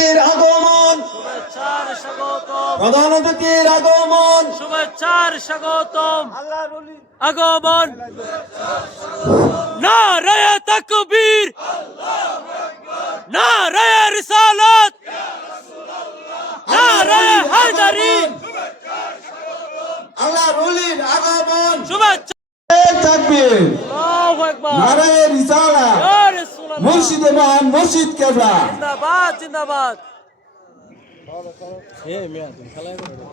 অতিথির আগমন, শুভেচ্ছার স্বাগতম, প্রধান অতিথির আগমন, শুভেচ্ছার স্বাগতম, আগমন। নারায়ে তাকবীর, নারায়ে রিসালাত, নারায়ে হায়দারি, আল্লাহর ওলির আগমন, শুভেচ্ছা। তাকবীর, আল্লাহু আকবার, নারায়ে রিসালাত, ইয়া রাসূলুল্লাহ, মুর্শিদে মহান মুর্শিদ কেবলা। জিন্দাবাদ জিন্দাবাদ। মিয়া তুমি খেলা করো।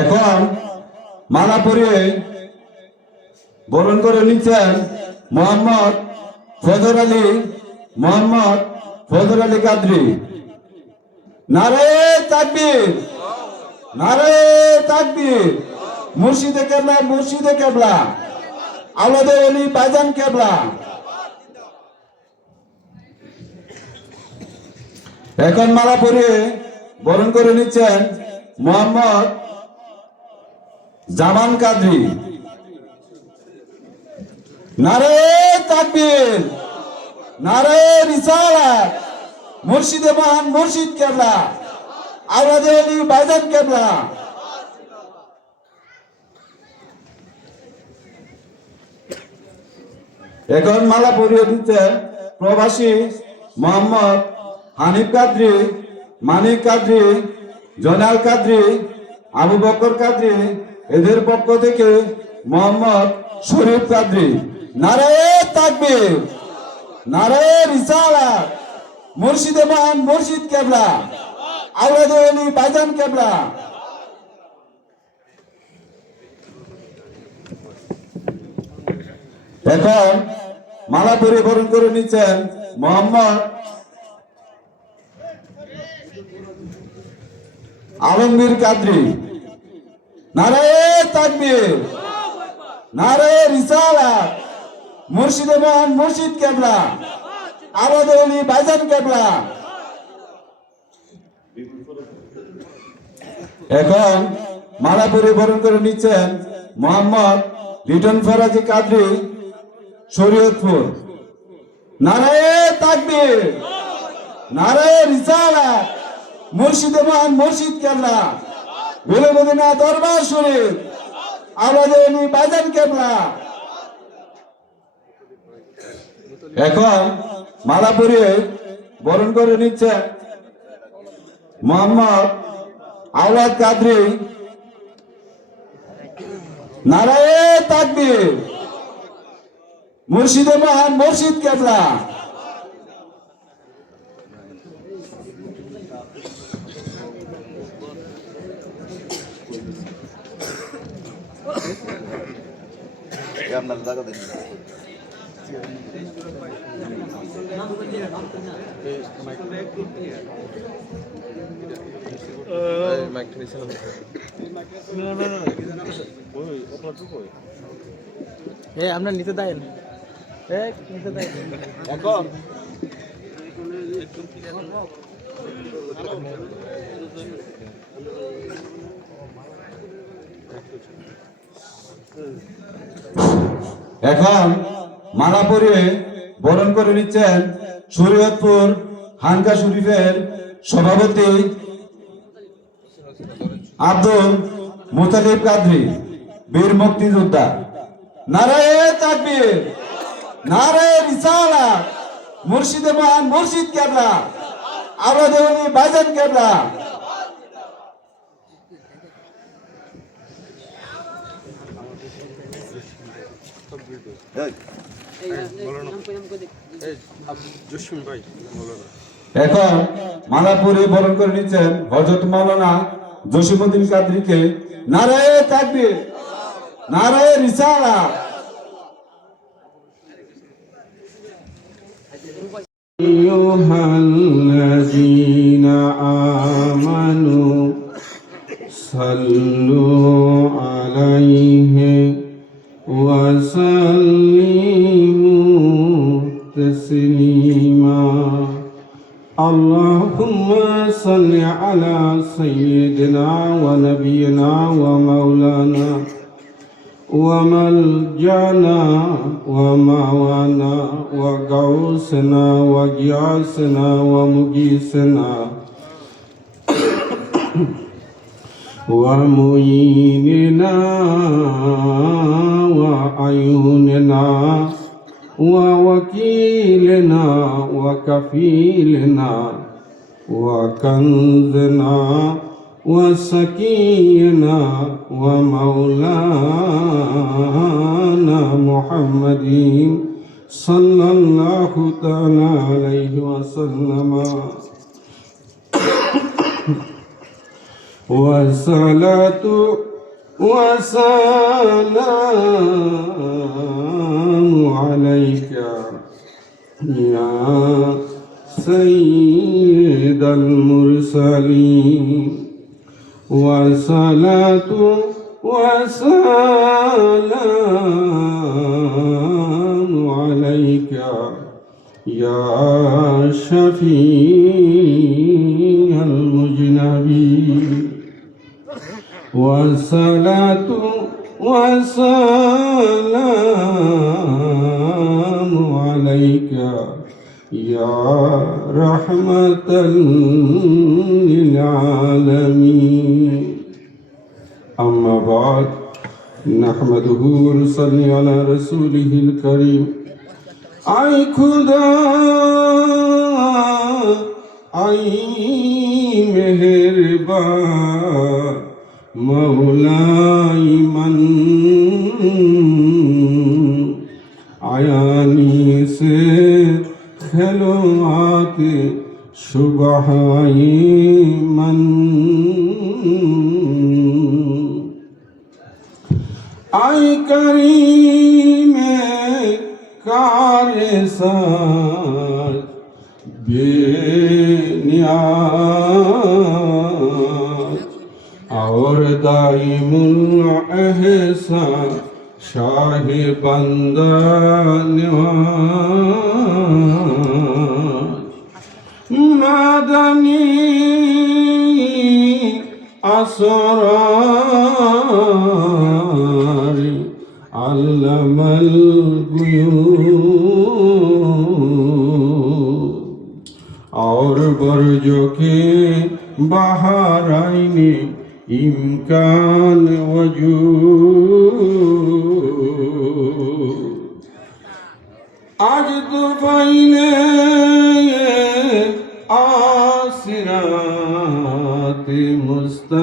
এখন মালা পরিয়ে বরণ করে নিচ্ছেন মোহাম্মদ ফজর আলী কাদরি। নারায়ে তাকবীর, নারায়ে তাকবীর, মুর্শিদে কেবলা, আওলাদে ওলি বাইজান কেবলা। এখন মালা পরিয়ে বরণ করে নিচ্ছেন মোহাম্মদ জামান কাদরি। নারায়ে তাকবীর, নারায়ে রিসালাত, মুর্শিদে মহান মুর্শিদ কেবলা, আওলাদে ওলি বাইজান কেবলা। এখন মালা পরিয়ে দিচ্ছেন প্রবাসী মোহাম্মদ হানিফ কাদরি, মানিক কাদরি, জয়নাল কাদরি, আবু বকর কাদরি, এদের পক্ষ থেকে মোহাম্মদ শরীফ কাদরি। নারায়ে তাকবীর, নারায়ে রিসালাত, মুর্শিদে মহান মুর্শিদ কেবলা, আওলাদে ওলি বাইজান কেবলা। এখন মালা পরিবরণ করে নিচ্ছেন মোহাম্মদ আলমগীর কাদরি। নারায়ে তাকবীর, নারায়ে রিসালাত, মুর্শিদে মহান মুর্শিদ কেবলা, আওলাদে ওলি বাইজান কেবলা। এখন মালা পরিবরণ করে নিচ্ছেন মোহাম্মদ লিটন ফরাজি কাদরি, শরীয়তপুর। নারায়ে তাকবীর, নারায়ে রিসালাত, মুর্শিদে মহান মুর্শিদ কেবলা, গুলে মদিনা দরবার শরীফ, আওলাদে ওলি বাইজান কেবলা। এখন মালা পরিয়ে বরণ করে নিচ্ছে মোহাম্মদ আওলাদ কাদরি। নারায়ে তাকবীর, মুর্শিদে মহান মুর্শিদ কেবলা। আপনার নিতে দেয় নিতে দেয় এখন এখন মালা পরিয়ে বরণ করে নিচ্ছেন শরীয়তপুর হানকা শরীফের সভাপতি আব্দুল মুতালিব কাদরি, বীর মুক্তিযোদ্ধা। নারায়ে তাকবীর, নারায়ে রিসালাত, মুর্শিদে মহান মুর্শিদ কেবলা, আওলাদে ওলি বাইজান কেবলা। এখন মালা পরিয়ে বরণ করে নিচ্ছেন হযরত মাওলানা জসিমউদ্দিন কাদরিকে। নারায়ে তাকবীর, নারায়ে রিসালাত। আইয়ুহাল্লাযীনা আমানু সাল্লু আলাইহি ওয়া সাল্লিমু তাসলিমা। আল্লাহুম্মা সাল্লি আলা সাইয়্যিদিনা ওয়া নাবিয়িনা ওয়া মাওলানা وملجأنا ومعوانا وغوثنا وغياثنا ومجيسنا ومعيننا وعيوننا ووكيلنا وكفيلنا وكنزنا وسكينا ومولانا محمد صلى الله تعالى عليه وسلم والصلاة والسلام عليك يا سيد المرسلين والصلاة والسلام عليك يا شفيع المذنبين والصلاة والسلام عليك يا رحمة للعالمين أما بعد نحمده ونصلي على رسوله الكريم آي خدا آي मेहरबान मौलाई मन आयानी से खेलो आके सुबहाई मन आई करीम कार साथ बेनियाज और दाइमुल एहसान शाह बंदा निवाज मदनी असरार अल्लमल गुयूब और बरजो के बाहर आईने इम्कान वजूद आज तो पाइने आसिरात मुस्तकीम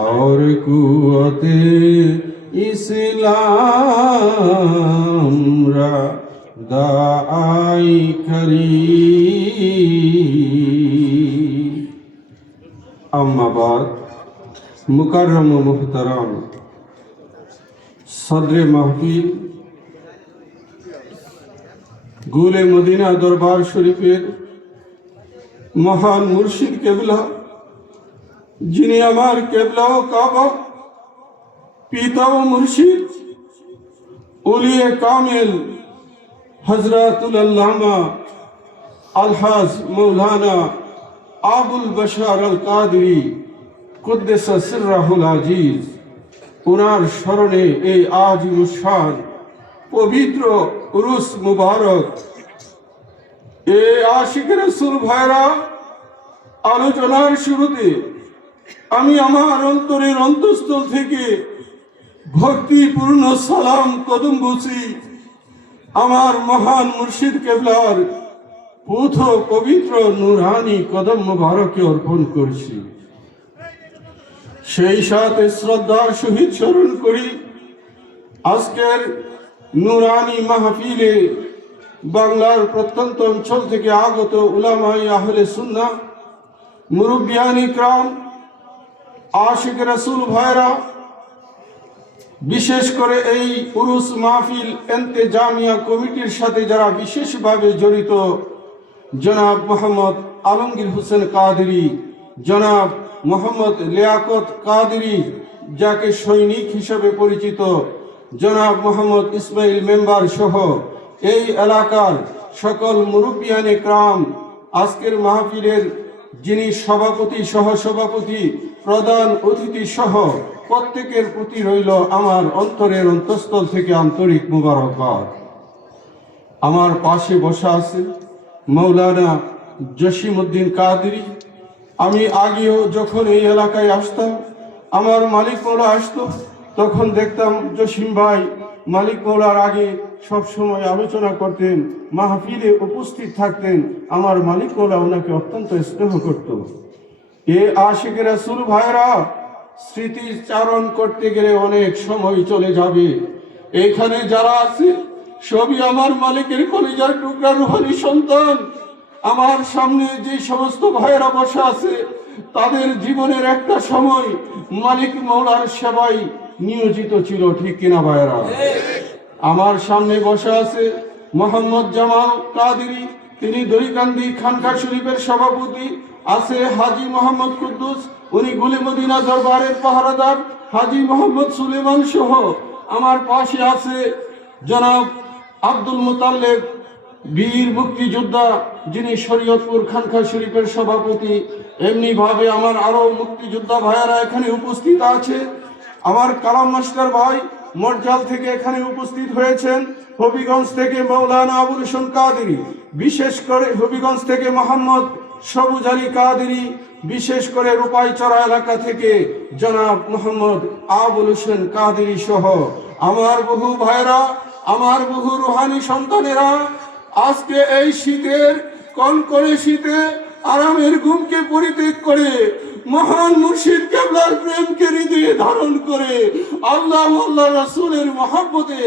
और कुव्वते इस्लाम रा दाई करी अम्मा बाद मुकर्रम व मुहतरम सदर महफिल गुले मदीना दरबार शरीफेर महान मुर्शिद केबला जिनि आमार केबला व काबा पिता व मुर्शिद उलिए कामिल हजरतुल अल्लामा अलहाज मौलाना आबुल बशार अल कादरी कुद्दस सिर्राहुल আজিজ उनार स्मरणे এই আজিমুশান পবিত্র উরুস মুবারক এ আশিক রাসূল ভাইরা আলোচনার শুরুতে আমি আমার অন্তরের অন্তঃস্থল থেকে ভক্তিপূর্ণ সালাম কদম বসি আমার মহান মুর্শিদ কেবলার পুথ পবিত্র নুরানি কদম মুবারকে অর্পণ করছি সেই সাথে শ্রদ্ধার সহিত স্মরণ করি আজকের নুরানি মাহফিলে বাংলার প্রত্যন্ত অঞ্চল থেকে আগত উলামায়ে আহলে সুন্নাহ মুরব্বিয়ান ইকরাম আশিক রাসূল ভাইরা বিশেষ করে এই উরুস মাহফিল ইন্তেজামিয়া কমিটির সাথে যারা বিশেষভাবে জড়িত জনাব মোহাম্মদ আলমগীর হোসেন কাদেরী জনাব মোহাম্মদ লিয়াকত কাদেরী যাকে সৈনিক হিসেবে পরিচিত জনাব মোহাম্মদ ইসমাইল মেম্বার সহ এই এলাকার সকল মুরব্বিয়ান ইকরাম আজকের মাহফিলের যিনি সভাপতি সহসভাপতি প্রধান অতিথি সহ প্রত্যেকের প্রতি রইল আমার অন্তরের অন্তঃস্থল থেকে আন্তরিক মোবারকবাদ। আমার পাশে বসা আছে মৌলানা জসিমউদ্দিন কাদেরী। আমি আগেও যখন এই এলাকায় আসতাম, আমার মালিক মৌলা আসতো, তখন দেখতাম জসিম ভাই মালিক মৌলার আগে সব সময় আলোচনা করতেন, মাহফিলে উপস্থিত থাকতেন। আমার মালিক মৌলা ওনাকে অত্যন্ত স্নেহ করত। এ আশিকের রাসূল ভাইরা, স্মৃতিচারণ করতে গেলে অনেক সময় চলে যাবে। এখানে যারা আছে সবই আমার মালিকের কলিজার টুকরা রূহানী সন্তান। আমার সামনে যে সমস্ত ভাইয়েরা বসে আছে, তাদের জীবনের একটা সময় মালিক মৌলার সেবায় নিয়োজিত ছিল, ঠিক কিনা ভাইয়েরা? আমার সামনে বসে আছে মোহাম্মদ জামাল কাদেরী, তিনি দড়িকান্দি খানকা শরীফের সভাপতি। আছে হাজী মোহাম্মদ কুদ্দুস, উনি গুলিমদিনা দরবারের পাহারাদার। হাজী মোহাম্মদ সুলেমান সহ আমার পাশে আছে জনাব আব্দুল মুতাল্লেব, বীর মুক্তিযোদ্ধা, যিনি শরীয়তপুর খানকা শরীফের সভাপতি। এমনি ভাবে আমার আরো মুক্তিযোদ্ধা ভাইয়ারা এখানে উপস্থিত আছে। আমার কালাম মাস্টার ভাই মরজাল থেকে এখানে উপস্থিত হয়েছেন। হবিগঞ্জ থেকে মৌলানা আবুল হোসেন কাদেরী, বিশেষ করে হবিগঞ্জ থেকে মোহাম্মদ সবুজ আলী কাদেরী, বিশেষ করে রূপাইচড়া এলাকা থেকে জনাব মোহাম্মদ আবুল হোসেন কাদেরী সহ আমার বহু ভাইরা, আমার বহু রুহানি সন্তানেরা আজকে এই শীতের কনকনে শীতে আরামের ঘুমকে পরিত্যাগ করে মহান মুর্শিদ কেবলার প্রেমকে হৃদয়ে ধারণ করে আল্লাহ আল্লাহ রাসূলের মহব্বতে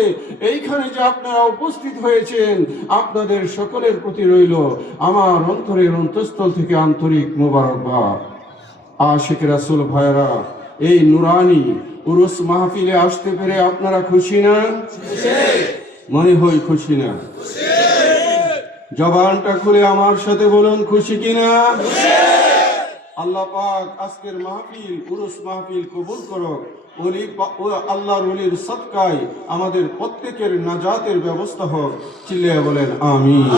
এইখানে যে আপনারা উপস্থিত হয়েছেন, আপনাদের সকলের প্রতি রইল আমার অন্তরের অন্তঃস্থল থেকে আন্তরিক মোবারকবাদ। আশিক রাসূল ভাইরা, এই নুরানি উরুস মাহফিলে আসতে পেরে আপনারা খুশি না? মনে হয় খুশি না? জবানটা খুলে আমার সাথে বলুন, খুশি কিনা? আল্লাহ পাক আজকের মাহফিল, উরুস মাহফিল কবুল করুক। আল্লাহর ওলির সদকায় আমাদের প্রত্যেকের নাজাতের ব্যবস্থা হোক। চিল্লিয়ে বলেন আমিন।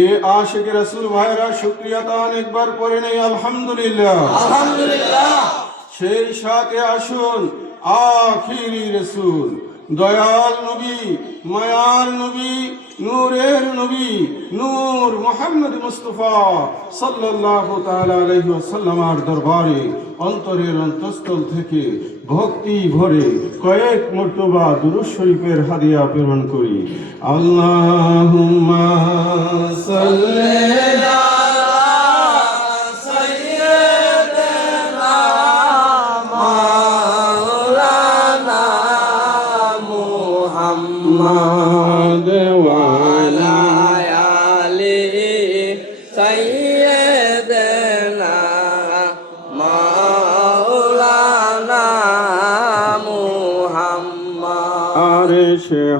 এ আশিক রাসূল ভাইরা, শুকরিয়া তান একবার পড়ে নেই আলহামদুলিল্লাহ। আলহামদুলিল্লাহ। সেই সাথে আসুন আখিরি রাসূল, দয়াল নবী, মায়ার নবী, নূরের নবী, নূর মুহাম্মদ মুস্তাফা সাল্লাল্লাহু তাআলা আলাইহি ওয়াসাল্লামের দরবারে অন্তরের অন্তঃস্থল থেকে ভক্তি ভরে কয়েক মর্তবা দুরূদ শরীফের হাদিয়া প্রেরণ করি। আল্লাহুম্মা সাল্লি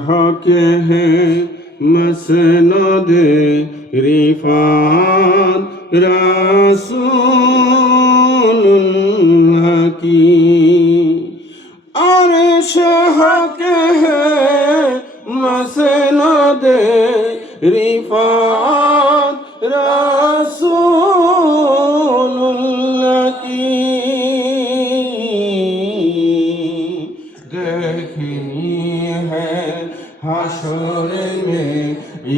हके हैं मसनद रिफात रसूलुल्लाह की, अर्श हके हैं मसनद रिफात रसूलुल्लाह की। देखनी है हाशर में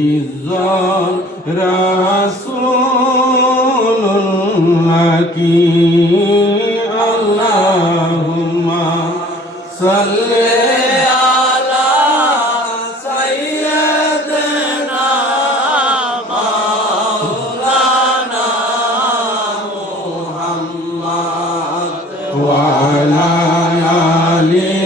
इज्जत रसूलुल्लाह की। अल्लाहुम्मा सल्ली अला सय्यदना मौलाना मुहम्मद व अला आलिहि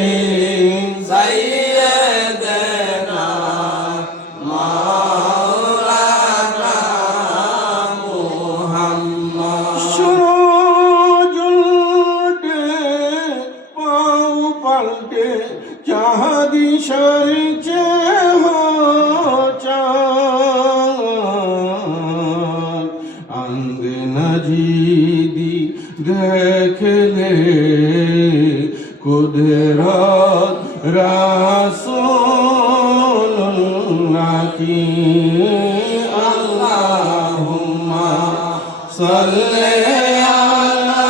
देखले कुदरत रसूलुल्लाह की। अल्लाहुम्मा सल्ली अला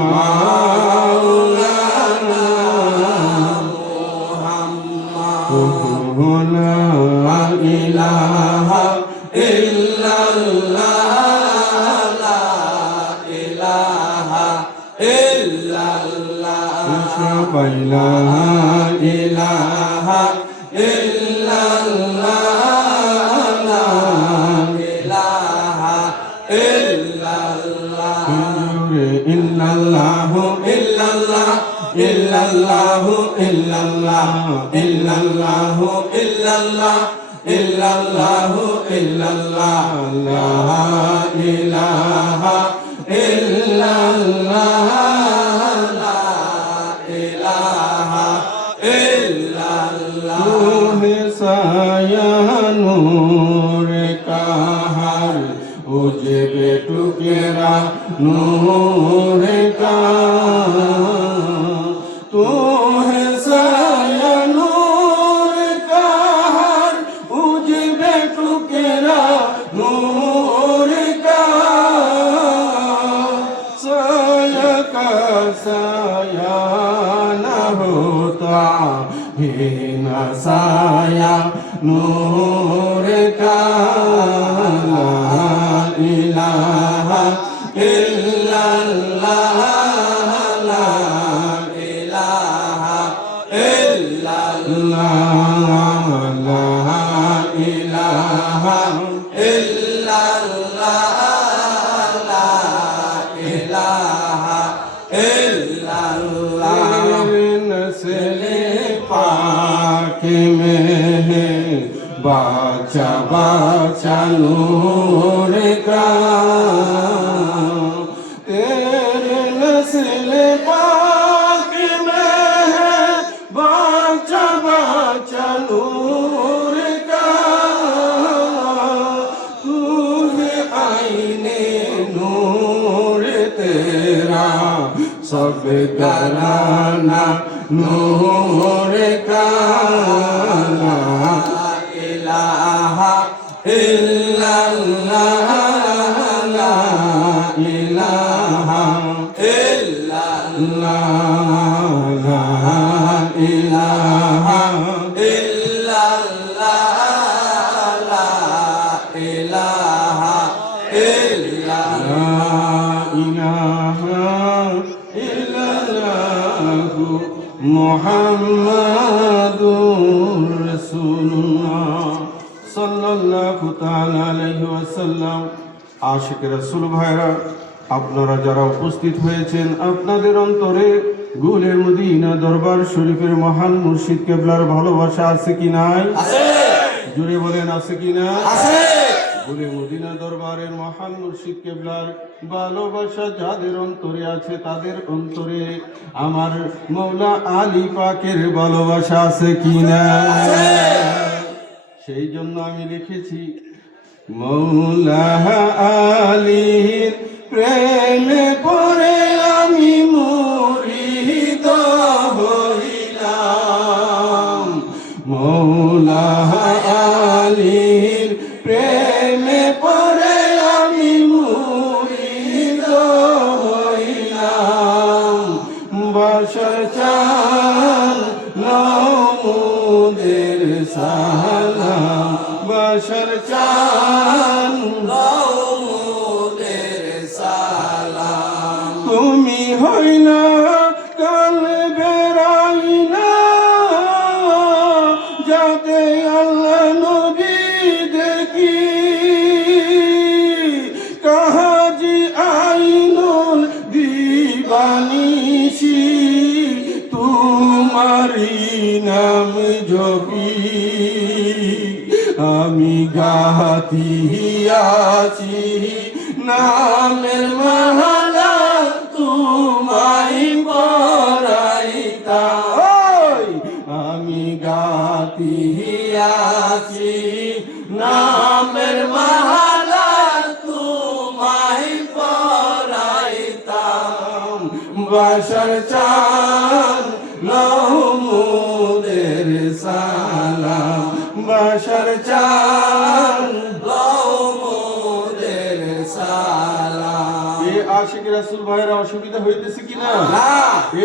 মাওলানা মুহাম্মদ লা ইলাহা ইল্লাল্লাহ লা ইলাহা ইল্লাল্লাহ সবাই লা ইলাহা ইল্লাল্লাহ লা ইলাহা ইল্লাল্লাহ ইল্লাল্লাহু ইল্লাল্লাহ ইল্লাল্লাহু ইল্লাল্লাহ ইল্লাল্লাহু ইল্লাল্লাহ ইল্লাল্লাহু ইল্লাল্লাহ লা ইলাহা ইল্লাল্লাহ লা ইলাহা ইল্লাল্লাহ তুহে সায়া নূর কাহার উজবে টুকেরা নূর का तू है साया नूर का हर उजबे टुकेरा नूर का साया न होता ही न साया नूर का ला इलाहा इल्लल्लाह ला इलाहा इल्लल्लाह ला इलाहा इल्लल्लाह ला इलाहा इल्लल्लाह नस्ले पाक में है बाचा बाचा नूर का तेरे नस्ल पाक में है बाचा बाचा नूर का तू है आईने नूर तेरा सब घराना नूर का ला इलाहा इल्लल्लाह ला इलाहा इल्लल्लाह ला इलाहा इल्लल्लाह ला इलाहा इल्लल्लाह इलाहा इल्लल्लाह मुहम्मदुर रसूलुल्लाह সাল্লাল্লাহু তাআলা আলাইহি ওয়াসাল্লাম। আশিক রাসূল ভাইরা, আপনারা যারা উপস্থিত হয়েছেন, আপনাদের অন্তরে গুলে মদিনা দরবার শরীফের মহান মুর্শিদ কেবলার ভালোবাসা আছে কি নাই? আছে। জোরে বলেন আছে কি না? আছে। গুলে মদিনা দরবারের মহান মুর্শিদ কেবলার ভালোবাসা যাদের অন্তরে আছে, তাদের অন্তরে আমার মওলা আলী পাকের ভালোবাসা আছে কি না? সেই জন্য আমি লিখেছি মওলা আলীর প্রেমে পড়ে আমি মুরিদ হইলাম। মওলা আলীর প্রেমে পড়ে আমি মুরিদ হইলাম। বাসার চান নমুদের সালাম, বাসার চান নমুদের সালাম। তুমি হইনা কাল বেরাইনা যাতে আল্লাহ নবী দেখি, কাহাজি আইনুল দিবানিশি তোমারি নাম জপি। আমি গাহিয়াছি নামের মালা তোমায় পরাইতা। আমি গাহিয়াছি নামের মালা তোমায় পরাইতাম। বাসার চান নমুদের সালাম, বাসার চান নমুদের সালাম। এই আশিক রাসূল ভাইরা অসুবিধা হইতেছে কি কিনা? না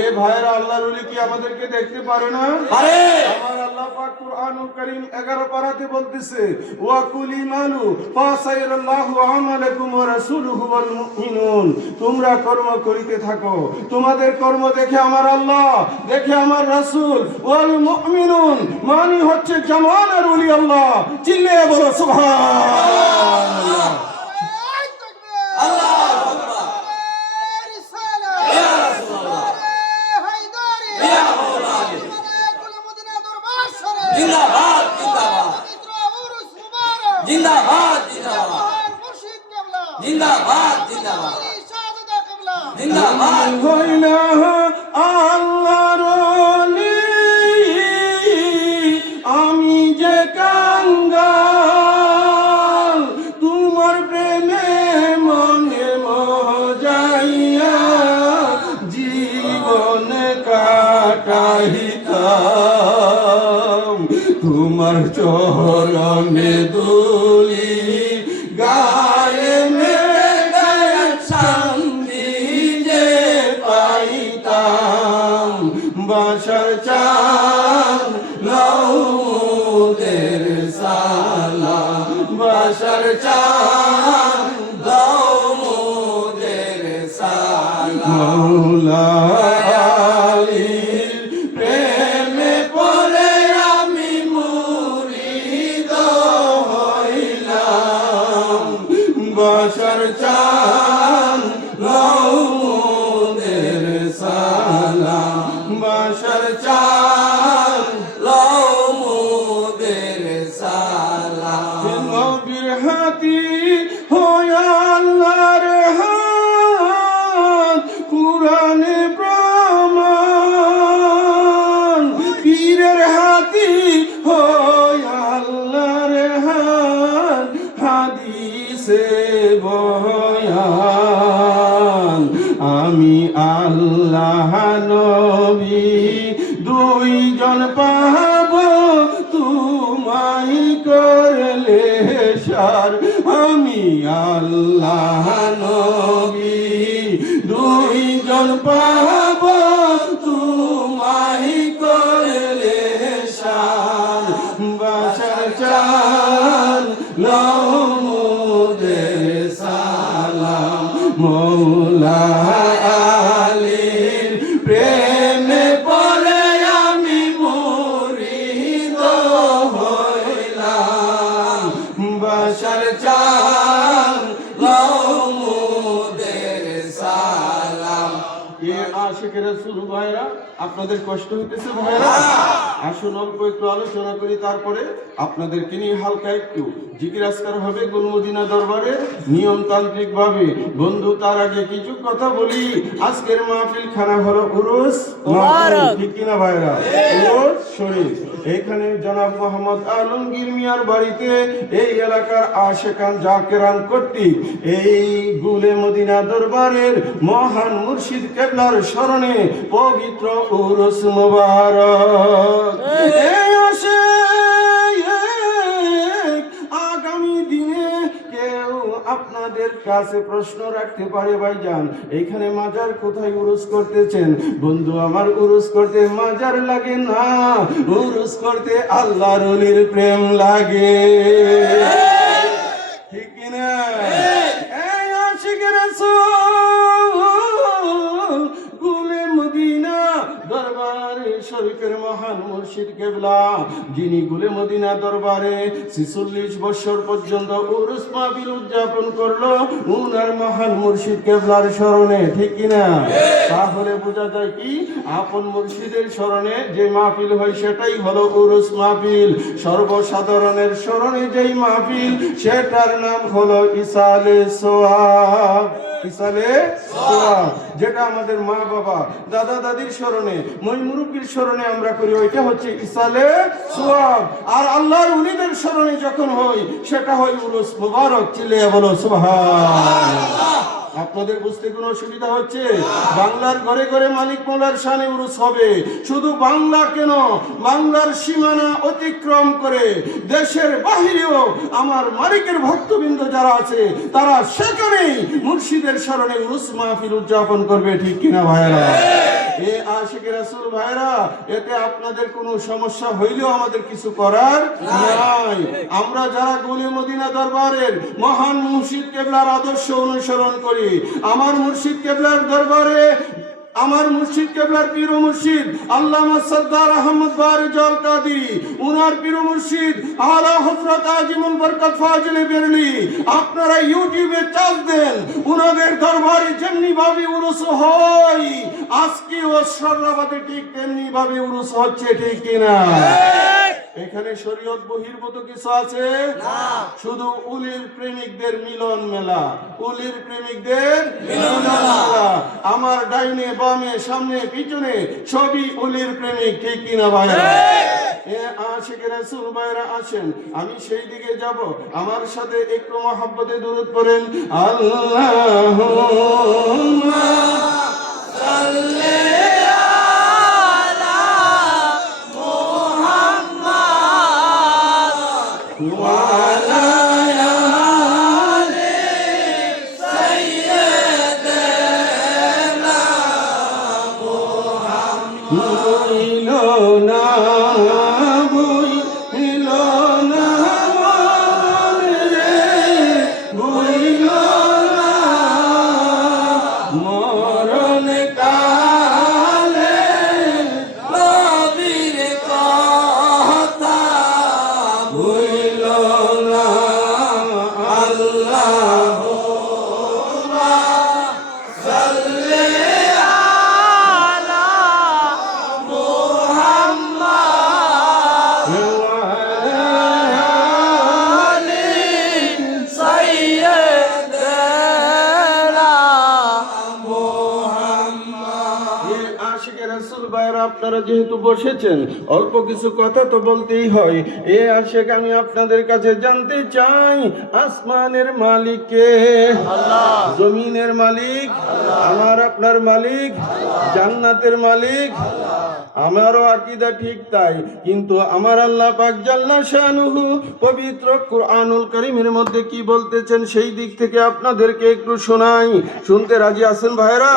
এ ভাইরা, আল্লাহর ওলি কি আমাদেরকে দেখতে পারে না? পারে। আমার আল্লাহ পাক কুরআনুল কারীম 11 পারাতে বলতেছে, ওয়া কুলি মালু ফাসাইরাল্লাহু আমালাকুম ওয়া রাসূলুহু ওয়াল মুমিনুন। তোমরা কর্ম করিতে থাকো, তোমাদের কর্ম দেখে আমার আল্লাহ, দেখে আমার রাসূল, ওয়াল মুমিনুন মানে হচ্ছে জামানের ওলি আল্লাহ। চিল্লিয়ে বলো সুবহানাল্লাহ। আল্লাহু আকবার। ইয়া রাসূলুল্লাহ, ইয়া মাওলানা, জিন্দাবাদ জিন্দাবাদ, জিন্দাবাদ জিন্দাবাদ, জিন্দাবাদ জিন্দাবাদ, জিন্দাবাদ। হইলা আল্লাহর ওলি, আমি যে কাঙ্গাল, তোমার প্রেমে মনে মজাইয়া জীবন কাটাইতাম, তোমার চরণে দুলি গায়ে মেঘে শান্তি যে পাইতাম, বাসার চাঁদ লৌদের সালাম, বাসার চাঁদ লৌদের সালাম। মৌলা আলীর প্রেমে পড়ে আমি মুরিদ হইলাম, বাসার চাঁদ লৌদের সালাম, বাসার চাঁদ লৌদের সালাম। নবীর হাতি হইয়া আল্লাহর হাত, কুরআনে প্রমাণ, পীরের হাতি হইয়া আল্লাহর হাত, হাদিসে বয়ান। আমি আল্লাহ নবী দুইজন পাব, তুমাই করলে সার। আমি আল্লাহ নবী দুইজন পাব, তুমাই করলে সার। বাসার চাঁদ লৌদের সালাম, মৌলা আলীর প্রেমে পড়ে আমি মুরিদ হইলাম, বাসার চাঁদ লৌদের সালাম। এ আশিকের রাসূল ভাইরা, আপনাদের কষ্ট হইতেছে ভাইরা? আসুন অল্প একটু আলোচনা করি, তারপরে আপনাদেরকে নিয়ে হালকা একটু জিকির আজকার হবে গুলমদিনা দরবারে নিয়মতান্ত্রিক ভাবে। বন্ধু, তার আগে কিছু কথা বলি। আজকের মাহফিল খানা হলো উরুস মাহফিল, ঠিক কিনা ভাইরা? উরুস শরীফ। এখানে জনাব মোহাম্মদ আলমগীর মিয়ার বাড়িতে এই এলাকার আশেকান জাকেরান কর্তৃক এই গুলে মদিনা দরবারের মহান মুর্শিদ কেবলার স্মরণে পবিত্র উরুস মুবারক। এই আসে আগামী দিনে কেউ আপনাদের কাছে প্রশ্ন রাখতে পারে, ভাইজান এখানে মাজার কোথায় উরুস করতেছেন? বন্ধু আমার, উরুস করতে মাজার লাগে না, উরুস করতে আল্লাহর ওলির প্রেম লাগে, ঠিক কিনা? এই আশিকের রাসূল গুলে মদিনা দরবারে শরীফের মহান মুর্শিদ কেবলা, যিনি গুলে মদিনা দরবারে 46 বছর পর্যন্ত উরুস মাহফিল উদযাপন করলো উনার মহান মুর্শিদ কেবলার স্মরণে, ঠিক কিনা? তাহলে বোঝা যায় কি, আপন মুর্শিদের স্মরণে যে মাহফিল হয় সেটাই হলো উরুস মাহফিল। সর্বসাধারণের স্মরণে যেই মাহফিল, সেটার নাম হলো ইসালে সোয়াব। ইসালে সোয়াব, যেটা আমাদের মা বাবা দাদা দাদির স্মরণে, মই মুরব্বির স্মরণে আমরা করি, ওইটা হচ্ছে ইসালে সোয়াব। আর আল্লাহর ওলিদের স্মরণে যখন হয়, সেটা হয় উরুস মুবারক। চিল্লিয়ে বলো সুবহানাল্লাহ। আপনাদের বুঝতে কোনো অসুবিধা হচ্ছে? বাংলার ঘরে ঘরে মালিক মোলার শানে উরুস হবে। শুধু বাংলা কেন, বাংলার সীমানা অতিক্রম করে দেশের বাহিরেও আমার মালিকের ভক্তবৃন্দ যারা আছে তারা সেখানেই মুর্শিদের স্মরণে উরুস মাহফিল উদযাপন করবে। ঠিক কিনা ভাইরা? এ আশিকে রাসূল ভাইরা, এতে আপনাদের কোনো সমস্যা হইলেও আমাদের কিছু করার নাই। আমরা যারা গলি মদিনা দরবারের মহান মুর্শিদ কেবলার আদর্শ অনুসরণ করি, আমার মুর্শিদ কেবলার দরবারে আমার মুর্শিদ কেবলার পীর ও মুর্শিদ আল্লামা সরদার আহমদ বারিজাল কাদরি, উনার পীর ও মুর্শিদ আলা হযরত আজিমুল বরকত ফাজিল বেরলি, আপনারা ইউটিউবে চাপ দেন, উনাদের দরবারে যেমনি ভাবে উরুস হয় আজকে ও সরলাবাদে ঠিক তেমনি ভাবে উরুস হচ্ছে। ঠিক কিনা? এখানে শরীয়ত বহির্ভূত কিছু আছে না, শুধু উলির প্রেমিকদের মিলন মেলা, উলির প্রেমিকদের মিলন মেলা। আমার ডাইনে বামে সামনে পিছনে সবই উলির প্রেমিক। ঠিক কিনা ভাইরা? এ আশিকে রাসূল ভাইরা আসেন, আমি সেই দিকে যাব। আমার সাথে একটু মহব্বতে দরুদ পড়েন। আল্লাহুম্মা সাল্লি আপনারা যেহেতু বসেছেন, অল্প কিছু কথা তো বলতেই হয়। এ আশেক, আমি আপনাদের কাছে জানতে চাই, আসমানের মালিক কে? আল্লাহ। জমিনের মালিক আল্লাহ। আমার আপনার মালিক জান্নাতের মালিক আল্লাহ। আমারও আকীদা ঠিক তাই, কিন্তু আমার আল্লাহ পাক জাল্লা শানুহু পবিত্র কুরআনুল কারীমের মধ্যে কি বলতেছেন সেই দিক থেকে আপনাদেরকে একটু শোনাই। শুনতে রাজি আছেন ভাইরা?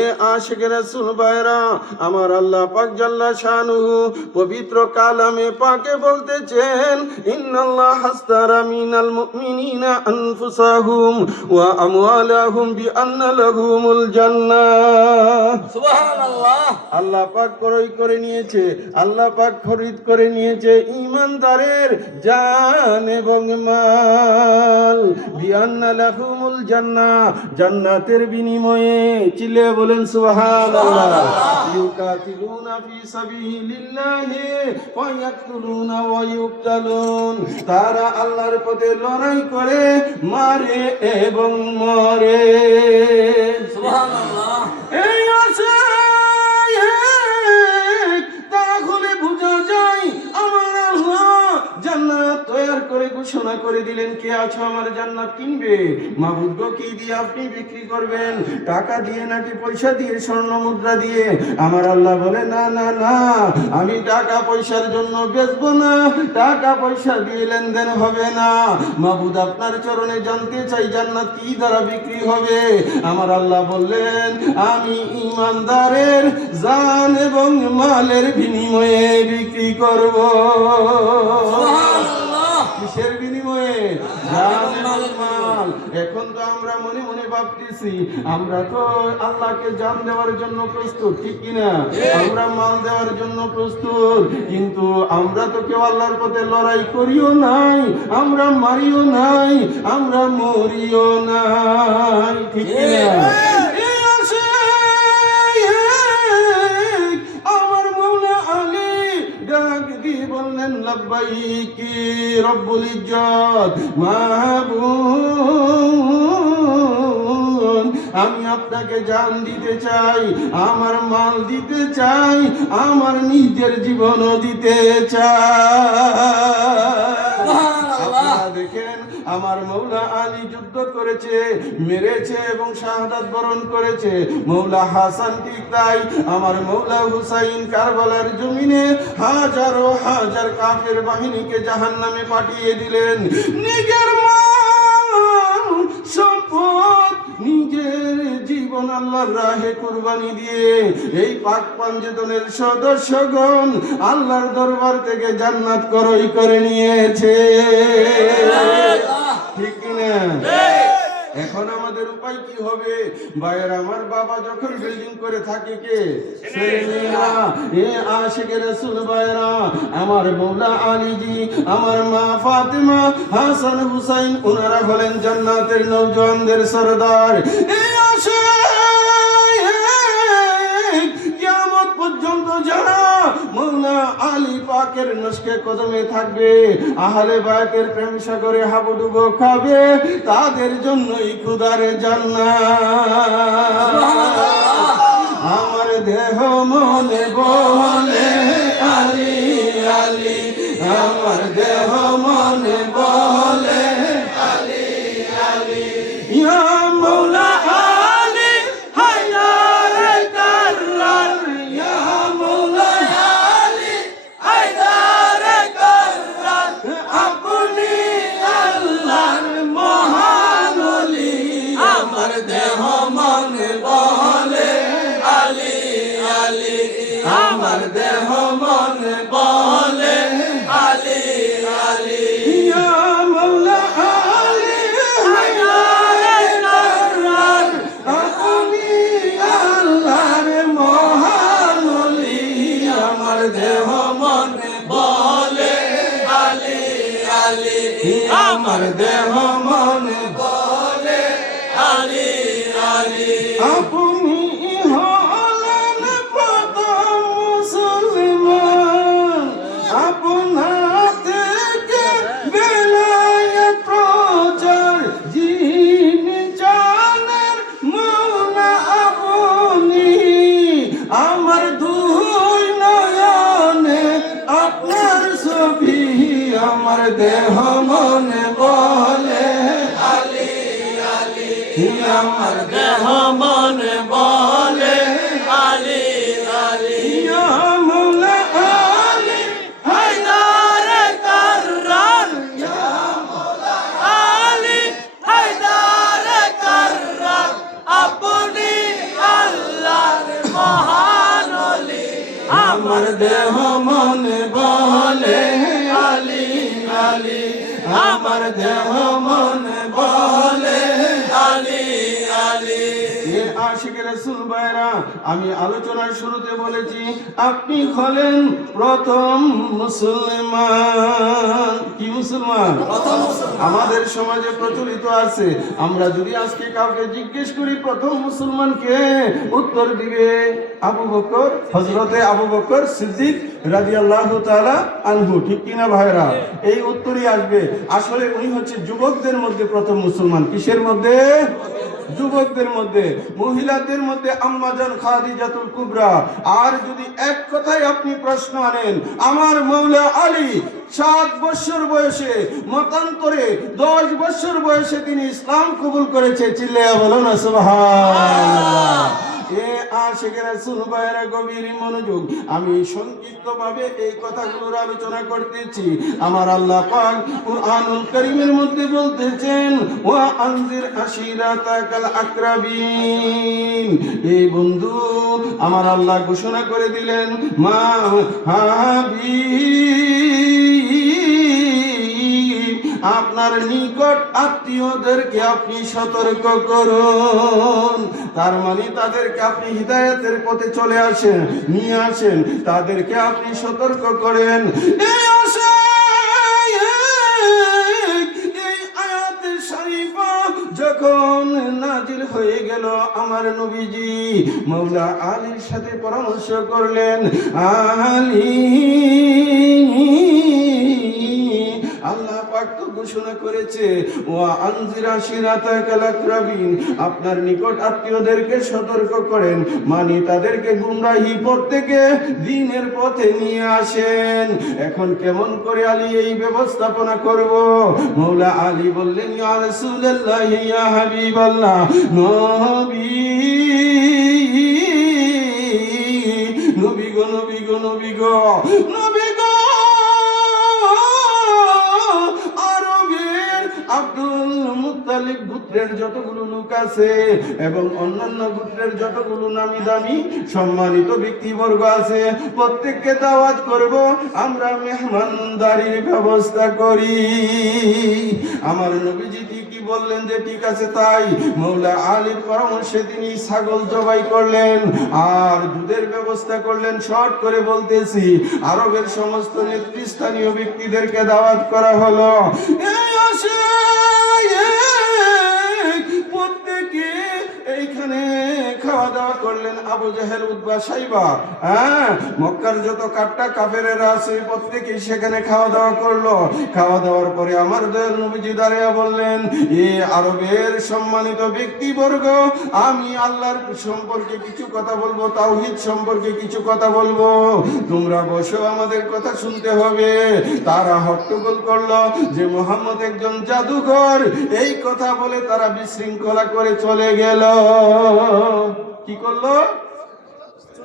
এ আশিকে রাসূল ভাইরা, আমার আল্লাহ পাক জাল্লা শানুহু পবিত্র কালামে পাকে বলতেছেন, ইন্নাল্লাহ হাস্তারা মিনাল মুমিনিনা আনফুসাহুম ওয়া আমওয়ালাহুম বিআন্না লাহুমুল জান্নাহ। সুবহানাল্লাহ। আল্লাহ পাক ক্রয় করে নিয়েছে, আল্লাহ পাক খরিদ করে নিয়েছে ঈমানদারের জান এবং মাল, বিআন্না লাহুমুল জান্নাহ, জান্নাতের বিনিময়ে। চিল্লে বলেন সুবহানাল্লাহ। ইউকাতিলুনা ফি সাবিলিল্লাহি ফায়াকতুলুনা ওয়া ইউকতালুন, তারা আল্লাহর পথে লড়াই করে, মারে এবং মরে। সুবহানাল্লাহ। এই আছে তাহলে বোঝা যায় আমার আল্লাহ জান্নাত তৈরি করে ঘোষণা করে দিলেন, কে আছো আমার জান্নাত কিনবে? মাবুদ গো, কি দিয়ে আপনি বিক্রি করবেন? টাকা দিয়ে নাকি পয়সা দিয়ে, স্বর্ণ মুদ্রা দিয়ে? আমার আল্লাহ বলে, না না না, আমি টাকা পয়সার জন্য বেচবো না, টাকা পয়সা দিয়ে লেনদেন হবে না। মাবুদ আপনার চরণে জানতে চাই জান্নাত কি দ্বারা বিক্রি হবে? আমার আল্লাহ বললেন, আমি ঈমানদারের জান এবং মালের বিনিময়ে বিক্রি করব। সুবহানাল্লাহ। কিসের বিনিময়ে? জান এবং মাল। এখন তো আমরা মনে মনে ভাবতেছি আমরা তো আল্লাহকে জান দেওয়ার জন্য প্রস্তুত, ঠিক কিনা? আমরা মাল দেওয়ার জন্য প্রস্তুত, কিন্তু আমরা তো কেউ আল্লাহর পথে লড়াই করিও নাই, আমরা মারিও নাই, আমরা মরিও নাই, ঠিক কিনা? আমার মৌলা আলী ডাক দিয়ে বললেন, লাব্বাইকি রব্বুল ইজ্জত, মাহবুব, আমি আপনাকে জান দিতে চাই, আমার মাল দিতে চাই, আমার নিজের জীবনও দিতে চাই। আপনারা দেখেন আমার মৌলা আলী যুদ্ধ করেছে, মেরেছে এবং শাহাদাত বরণ করেছে। মৌলা হাসান ঠিক তাই। আমার মৌলা হুসাইন কারবালার জমিনে হাজারো হাজার কাফের বাহিনীকে জাহান্নামে পাঠিয়ে দিলেন। নিজের সম্পদ, নিজের জীবন আল্লাহর রাহে কুরবানি দিয়ে এই পাক পাঞ্জেতনের সদস্যগণ আল্লাহর দরবার থেকে জান্নাত ক্রয় করে নিয়েছে। ঠিক কিনা? এখন আমাদের উপায় কি হবে? ভাইয়ের আমার বাবা যখন বিল্ডিং করে থাকে কে? ছেলেমেয়েরা। এ আশিকে রাসূল ভাইয়েরা, আমার মৌলা আলীজি, আমার মা ফাতেমা, হাসান হুসাইন, ওনারা হলেন জান্নাতের নওজওয়ানদের সরদার। এই আশিক কিয়ামত পর্যন্ত যারা মৌলা আলী পাকের নস্কে কদমে থাকবে, আহলে বায়তের প্রেম সাগরে হাবুডুবো খাবে, তাদের জন্যই খুদার জান্নাত। আমার দেহ মনে বলে আলী আলী, আমার দেহ মনে বলে আলী আলী। ইয়া মৌলা আলী হায়দার কাররার, ইয়া মৌলা আলী হায়দার কাররার, আপনি আল্লাহর মহান ওলি। আমার দেহ মনে বলে আলী আলী, আমার দেহ মনে বলে আলী আলী। ইয়া মৌলা আলী হায়দার কাররার, আপনি আল্লাহর মহান ওলি। আমার দেহ মনে বলে আলী আলী, আমার দেহ মনে বলে আলী আলী। আপনি হলেন প্রথম মুসলমান, আপনা থেকে বেলায়েত প্রচার, যিনি জানেন মৌলা আপনি। আমার দুই নয়নে আপনার ছবি, আমার দেহ মনে বলে আলী আলী, আমার দেহ মনে বলে আলী আলী। ইয়া মৌলা আলী হায়দার কাররার, ইয়া মৌলা আলী হায়দার কাররার, আপনি আল্লাহর মহান ওলি। আমার দেহ মনে বলে আলী আলী, আমার দেহ মনে বলে আলী আলী। এ আশিকে রাসূল ভাইরা, আমি আলোচনার শুরুতে বলেছি আপনি হলেন প্রথম মুসলমান। কি মুসলমান? আমাদের সমাজে প্রচলিত আছে, আমরা যদি আজকে কাউকে জিজ্ঞেস করি প্রথম মুসলমান কে, উত্তর দিবে আবু বকর, হযরতে আবু বকর সিদ্দিক রাদিয়াল্লাহু তাআলা আনহু। ঠিক কিনা ভাইরা? এই উত্তরই আসবে। আসলে উনি হচ্ছে যুবকদের মধ্যে প্রথম মুসলমান। কিসের মধ্যে? যুবকদের মধ্যে। মহিলাদের মধ্যে আম্মাজান খাদিজাতুল কুবরা। আর যদি এক কথায় আপনি প্রশ্ন আনেন, আমার মৌলা আলী 7 বছর বয়সে, মতান্তরে 10 বছর বয়সে তিনি ইসলাম কবুল করেছে। চিল্লায়া বলো না সুবহানাল্লাহ। এ আশিকে রাসূল ভাইরা, গভীর মনোযোগ। আমি সংক্ষিপ্তভাবে এই কথাগুলোর আলোচনা করতেছি। আমার আল্লাহ পাক কুরআনুল কারীমের মধ্যে বলতেছেন, ওয়া আনজির আশিরাতাকাল আকরাবিন। এই বন্ধু, আমার আল্লাহ ঘোষণা করে দিলেন, মা হাবিব, আপনার নিকট আত্মীয়দেরকে আপনি সতর্ক করুন। তার মানে তাদেরকে আপনি হিদায়াতের পথে চলে আসেন, নিয়ে আসেন, তাদেরকে আপনি সতর্ক করেন। এই আয়াতে শরীফা যখন নাজিল হয়ে গেল, আমার নবীজি মৌলা আলীর সাথে পরামর্শ করলেন, আলী, আল্লাহ পাক তো ঘোষণা করেছে, ওয়া আনজিরা শিরাতাকাল আকরাবিন, আপনার নিকট আত্মীয়দেরকে সতর্ক করেন, মানে তাদেরকে গুমরাহি পথ থেকে দ্বীনের পথে নিয়ে আসেন। এখন কেমন করে আলী এই ব্যবস্থাপনা করব? মৌলা আলী বললেন, ইয়া রাসূলুল্লাহ, ইয়া হাবিবাল্লাহ, নবী নবী গো, নবী গো, নবী গো, নবী গো, আরবের আব্দুল মুত্তালিব গোত্রের যতগুলো লোক আছে এবং অন্যান্য গোত্রের যতগুলো নামি দামি সম্মানিত ব্যক্তিবর্গ আছে, প্রত্যেককে দাওয়াত করব, আমরা মেহমানদারির ব্যবস্থা করি। আমার নবীজি কি বললেন যে ঠিক আছে তাই। মৌলা আলীর পরামর্শে তিনি ছাগল জবাই করলেন আর দুধের ব্যবস্থা করলেন। শর্ট করে বলতেছি, আরবের সমস্ত নেতৃস্থানীয় ব্যক্তিদেরকে দাওয়াত করা হলো। এই আসে প্রত্যেকে এইখানে খাওয়া দাওয়া করলেন। আবু জাহেল, উতবা, সাইবা, মক্কার যত কাট্টা কাফেরেরা আছে প্রত্যেকে সেখানে খাওয়া দাওয়া করলো। খাওয়া দাওয়ার পরে আমার দয়াল নবীজি দাঁড়িয়ে বললেন, এ আরবের সম্মানিত ব্যক্তিবর্গ, আমি আল্লাহর সম্পর্কে কিছু কথা বলবো, তাওহীদ সম্পর্কে কিছু কথা বলবো, তোমরা বসো, আমাদের কথা শুনতে হবে। তারা হট্টগোল করলো যে মুহাম্মদ একজন জাদুঘর। এই কথা বলে তারা বিশৃঙ্খলা করে চলে গেল। কি করলো?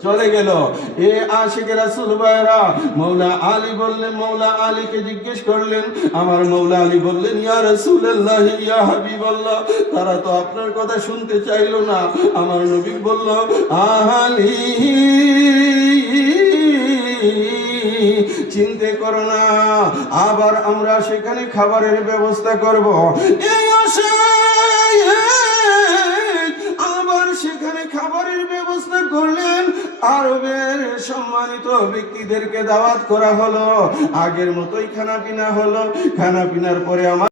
চলে গেল। এ আশিকে রাসূল ভাইরা, মৌলা আলী বললেন, মৌলা আলীকে জিজ্ঞেস করলেন, আমার মৌলা আলী বললেন, ইয়া রাসূলুল্লাহ, ইয়া হাবিবাল্লাহ, তারা তো আপনার কথা শুনতে চাইলো না। আমার নবী বলল, আলী চিন্তা করো না, আবার আমরা সেখানে খাবারের ব্যবস্থা করব। এই আশায় আবার সেখানে খাবারের ব্যবস্থা করলেন। আরবের সম্মানিত ব্যক্তিদেরকে দাওয়াত করা হলো। আগের মতোই খানা পিনা হলো। খানা পিনার পরে আমার